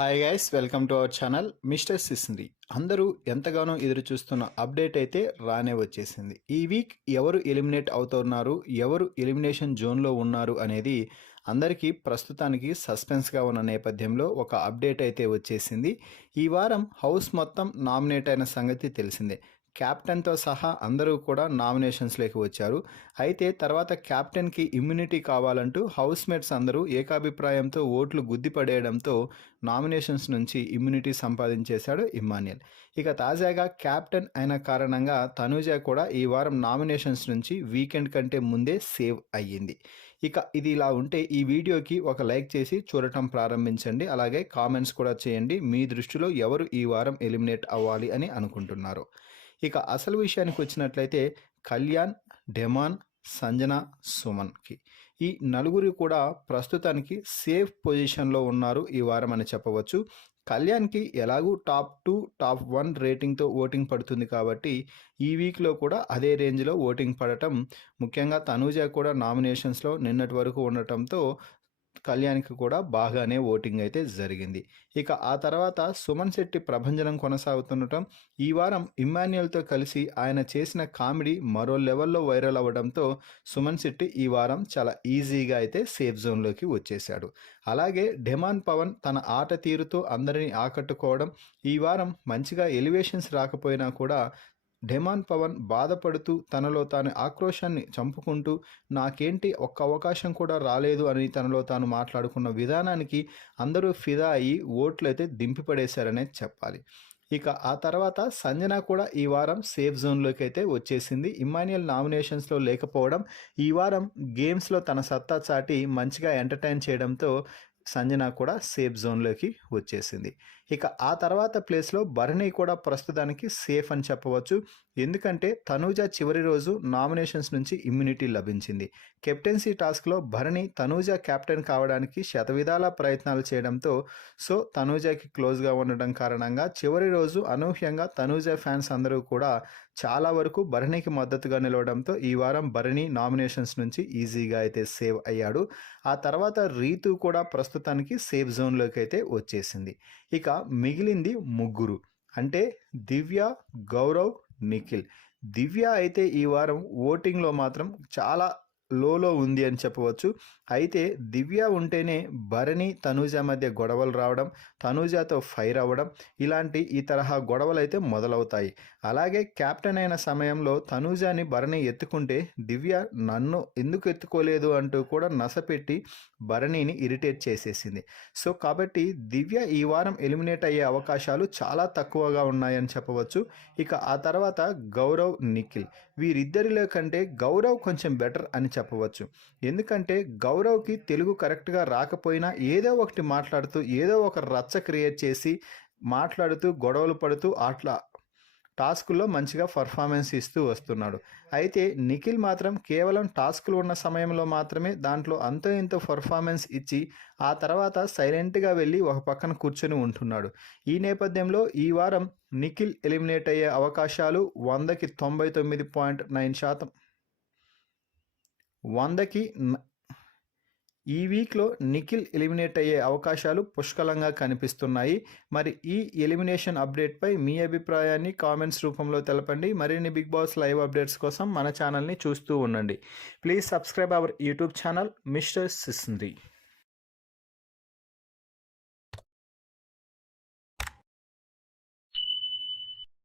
Hi guys, welcome to our channel mister సిస్ంది. అందరూ ఎంతగానో ఎదురు చూస్తున్న అప్డేట్ అయితే రానే వచ్చేసింది. ఈ వీక్ ఎవరు ఎలిమినేట్ అవుతున్నారు, ఎవరు ఎలిమినేషన్ జోన్లో ఉన్నారు అనేది అందరికీ ప్రస్తుతానికి సస్పెన్స్గా ఉన్న నేపథ్యంలో ఒక అప్డేట్ అయితే వచ్చేసింది. ఈ వారం హౌస్ మొత్తం నామినేట్ అయిన సంగతి తెలిసిందే. క్యాప్టెన్తో సహా అందరూ కూడా నామినేషన్స్లోకి వచ్చారు. అయితే తర్వాత క్యాప్టెన్కి ఇమ్యూనిటీ కావాలంటూ హౌస్మేట్స్ అందరూ ఏకాభిప్రాయంతో ఓట్లు గుద్దిపడేయడంతో నామినేషన్స్ నుంచి ఇమ్యూనిటీ సంపాదించేశాడు ఇమ్మాన్యుయల్. ఇక తాజాగా క్యాప్టెన్ అయిన కారణంగా తనూజ కూడా ఈ వారం నామినేషన్స్ నుంచి వీకెండ్ కంటే ముందే సేవ్ అయ్యింది. ఇక ఇది ఇలా ఉంటే ఈ వీడియోకి ఒక లైక్ చేసి చూడటం ప్రారంభించండి. అలాగే కామెంట్స్ కూడా చేయండి. మీ దృష్టిలో ఎవరు ఈ వారం ఎలిమినేట్ అవ్వాలి అని అనుకుంటున్నారు. ఇక అసలు విషయానికి వచ్చినట్లయితే కళ్యాణ్, డెమాన్, సంజన, సుమన్కి ఈ నలుగురు కూడా ప్రస్తుతానికి సేఫ్ పొజిషన్లో ఉన్నారు ఈ వారం అని చెప్పవచ్చు. కళ్యాణ్కి ఎలాగూ టాప్ 2, టాప్ 1 రేటింగ్తో ఓటింగ్ పడుతుంది కాబట్టి ఈ వీక్లో కూడా అదే రేంజ్లో ఓటింగ్ పడటం, ముఖ్యంగా తనూజ కూడా నామినేషన్స్లో నిన్నటి వరకు ఉండటంతో కళ్యాణ్కి కూడా బాగానే ఓటింగ్ అయితే జరిగింది. ఇక ఆ తర్వాత సుమన్ శెట్టి ప్రభంజనం కొనసాగుతుండటం, ఈ వారం ఇమ్మాన్యుయల్తో కలిసి ఆయన చేసిన కామెడీ మరో లెవెల్లో వైరల్ అవ్వడంతో సుమన్ శెట్టి ఈ వారం చాలా ఈజీగా అయితే సేఫ్ జోన్లోకి వచ్చేశాడు. అలాగే డెమాన్ పవన్ తన ఆట తీరుతో అందరినీ ఆకట్టుకోవడం, ఈ వారం మంచిగా ఎలివేషన్స్ రాకపోయినా కూడా డెమాన్ పవన్ బాధపడుతూ తనలో తాను ఆక్రోశాన్ని చంపుకుంటూ నాకేంటి ఒక్క అవకాశం కూడా రాలేదు అని తనలో తాను మాట్లాడుకున్న విధానానికి అందరూ ఫిదా అయ్యి ఓట్లు అయితే దింపిపడేశారనే చెప్పాలి. ఇక ఆ తర్వాత సంజన కూడా ఈ వారం సేఫ్ జోన్లోకి అయితే వచ్చేసింది. ఇమ్మాన్యుయల్ నామినేషన్స్లో లేకపోవడం, ఈ వారం గేమ్స్లో తన సత్తా చాటి మంచిగా ఎంటర్టైన్ చేయడంతో సంజన కూడా సేఫ్ జోన్లోకి వచ్చేసింది. ఇక ఆ తర్వాత ప్లేస్లో భరణి కూడా ప్రస్తుతానికి సేఫ్ అని చెప్పవచ్చు. ఎందుకంటే తనూజ చివరి రోజు నామినేషన్స్ నుంచి ఇమ్యూనిటీ లభించింది. కెప్టెన్సీ టాస్క్లో భరణి తనూజ క్యాప్టెన్ కావడానికి శతవిధాల ప్రయత్నాలు చేయడంతో తనూజకి క్లోజ్గా ఉండడం కారణంగా చివరి రోజు అనూహ్యంగా తనూజ ఫ్యాన్స్ అందరూ కూడా చాలా వరకు భరణికి మద్దతుగా నిలవడంతో ఈ వారం భరణి నామినేషన్స్ నుంచి ఈజీగా అయితే సేవ్ అయ్యాడు. ఆ తర్వాత రీతు కూడా ప్రస్తుతానికి సేఫ్ జోన్లోకి అయితే వచ్చేసింది. ఇక మిగిలింది ముగ్గురు, అంటే దివ్య, గౌరవ్, నిఖిల్. దివ్య అయితే ఈ వారం ఓటింగ్లో మాత్రం చాలా లోలో ఉంది అని చెప్పవచ్చు. అయితే దివ్య ఉంటేనే భరణి, తనూజ మధ్య గొడవలు రావడం, తనూజతో ఫైర్ అవ్వడం, ఈ తరహా గొడవలు అయితే మొదలవుతాయి. అలాగే క్యాప్టెన్ అయిన సమయంలో తనూజని భరణి ఎత్తుకుంటే దివ్య నన్ను ఎందుకు ఎత్తుకోలేదు అంటూ కూడా నసపెట్టి భరణిని ఇరిటేట్ చేసేసింది. కాబట్టి దివ్య ఈ వారం ఎలిమినేట్ అయ్యే అవకాశాలు చాలా తక్కువగా ఉన్నాయని చెప్పవచ్చు. ఇక ఆ తర్వాత గౌరవ్, నిఖిల్, వీరిద్దరిలో కంటే గౌరవ్ కొంచెం బెటర్ అని చెప్పవచ్చు. ఎందుకంటే గౌరవ్కి తెలుగు కరెక్ట్గా రాకపోయినా ఏదో ఒకటి మాట్లాడుతూ ఏదో ఒక రచ్చ క్రియేట్ చేసి మాట్లాడుతూ గొడవలు పడుతూ అట్లా టాస్కుల్లో మంచిగా పర్ఫార్మెన్స్ ఇస్తూ వస్తున్నాడు. అయితే నిఖిల్ మాత్రం కేవలం టాస్కులు ఉన్న సమయంలో మాత్రమే దాంట్లో అంతో ఇంతో పర్ఫార్మెన్స్ ఇచ్చి ఆ తర్వాత సైలెంట్గా వెళ్ళి ఒక పక్కన కూర్చొని ఉంటున్నాడు. ఈ నేపథ్యంలో ఈ వారం నిఖిల్ ఎలిమినేట్ అయ్యే అవకాశాలు 100కి 99.9%. 100కి ఈ వీక్లో నిఖిల్ ఎలిమినేట్ అయ్యే అవకాశాలు పుష్కలంగా కనిపిస్తున్నాయి. మరి ఈ ఎలిమినేషన్ అప్డేట్పై మీ అభిప్రాయాన్ని కామెంట్స్ రూపంలో తెలపండి. మరిన్ని బిగ్ బాస్ లైవ్ అప్డేట్స్ కోసం మన ఛానల్ని చూస్తూ ఉండండి. Please subscribe our YouTube channel mister సిస్ంది.